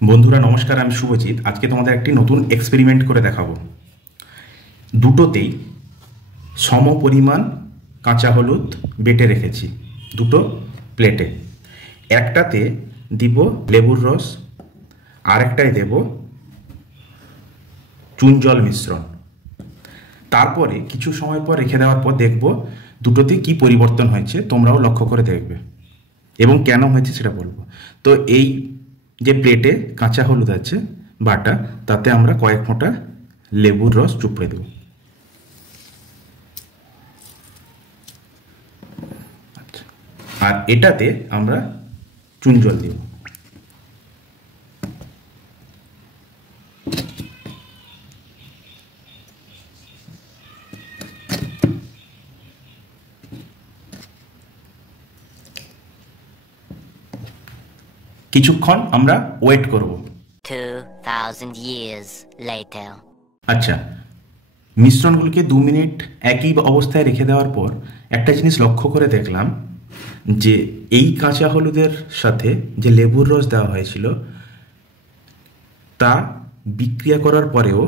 বন্ধুরা নমস্কার, আমি শুভজিৎ। আজকে তোমাদের একটি নতুন এক্সপেরিমেন্ট করে দেখাবো। দুটোতেই সম পরিমাণ কাঁচা হলুদ বেটে রেখেছি দুটো প্লেটে। একটাতে দিব লেবুর রস, আরেকটায় দেব চুন জল মিশ্রণ। তারপরে কিছু সময় পর রেখে দেওয়ার পর দেখব দুটোতে কি পরিবর্তন হয়েছে, তোমরাও লক্ষ্য করে দেখবে এবং কেন হয়েছে সেটা বলবো। তো এই যে প্লেটে কাঁচা হলুদ আছে বাটা, তাতে আমরা কয়েক ফোঁটা লেবুর রস চুপড়ে দেব। আর এটাতে আমরা চুন জল দেব। কিছুক্ষণ আমরা ওয়েট করব। 2000 years later. আচ্ছা, মিশ্রণগুলোকে 2 মিনিট একই অবস্থায় রেখে দেওয়ার পর একটা জিনিস লক্ষ্য করে দেখলাম যে এই কাঁচা হলুদের সাথে যে লেবুর রস দেওয়া হয়েছিল তা বিক্রিয়া করার পরেও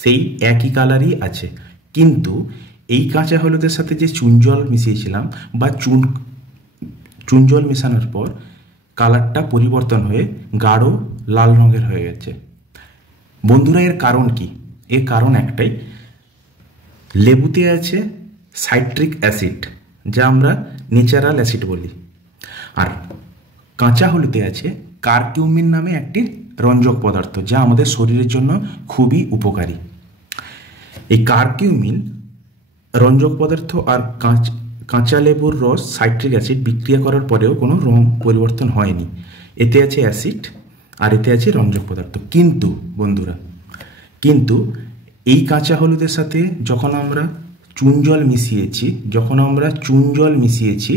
সেই একই কালারই আছে। কিন্তু এই কাঁচা হলুদের সাথে যে চুন জল মিশিয়েছিলাম বা চুন জল মেশানোর পর কালারটা পরিবর্তন হয়ে গাঢ় লাল রঙের হয়ে গেছে। বন্ধুরা, এর কারণ কি? এর কারণ একটাই, লেবুতে আছে সাইট্রিক অ্যাসিড, যা আমরা ন্যাচারাল অ্যাসিড বলি। আর কাঁচা হলুদে আছে কারকিউমিন নামে একটি রঞ্জক পদার্থ, যা আমাদের শরীরের জন্য খুবই উপকারী। এই কারকিউমিন রঞ্জক পদার্থ আর কাঁচা লেবুর রস সাইট্রিক অ্যাসিড বিক্রিয়া করার পরেও কোনো রং পরিবর্তন হয়নি। এতে আছে অ্যাসিড আর এতে আছে রঞ্জক পদার্থ। কিন্তু বন্ধুরা, এই কাঁচা হলুদের সাথে যখন আমরা চুন জল মিশিয়েছি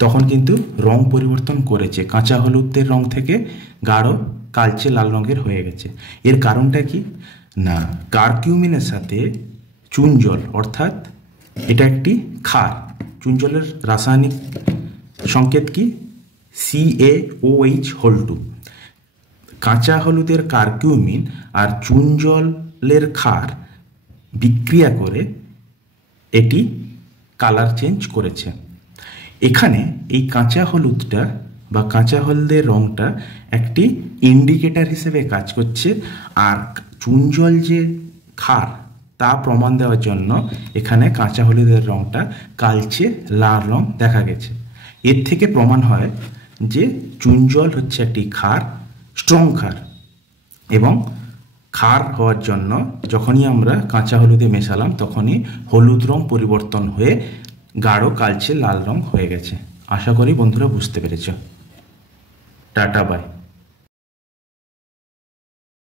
তখন কিন্তু রং পরিবর্তন করেছে। কাঁচা হলুদের রং থেকে গাঢ় কালচে লাল রঙের হয়ে গেছে। এর কারণটা কি? না, কারকিউমিনের সাথে চুন জল, অর্থাৎ এটা একটি ক্ষার। চুন জলের রাসায়নিক সংকেত কি? CaOH2। কাঁচা হলুদের কারকিউমিন আর চুন জলের ক্ষার বিক্রিয়া করে এটি কালার চেঞ্জ করেছে। এখানে এই কাঁচা হলুদটা বা কাঁচা হলুদের রঙটা একটি ইন্ডিকেটর হিসেবে কাজ করছে, আর চুন জল যে ক্ষার তা প্রমাণ দেওয়ার জন্য এখানে কাঁচা হলুদের রঙটা কালচে লাল রং দেখা গেছে। এর থেকে প্রমাণ হয় যে চুন জল হচ্ছে একটি ক্ষার, স্ট্রং ক্ষার, এবং ক্ষার হওয়ার জন্য যখনই আমরা কাঁচা হলুদে মেশালাম তখনই হলুদ রং পরিবর্তন হয়ে গাঢ় কালচে লাল রং হয়ে গেছে। আশা করি বন্ধুরা বুঝতে পেরেছ। Ta ta, by.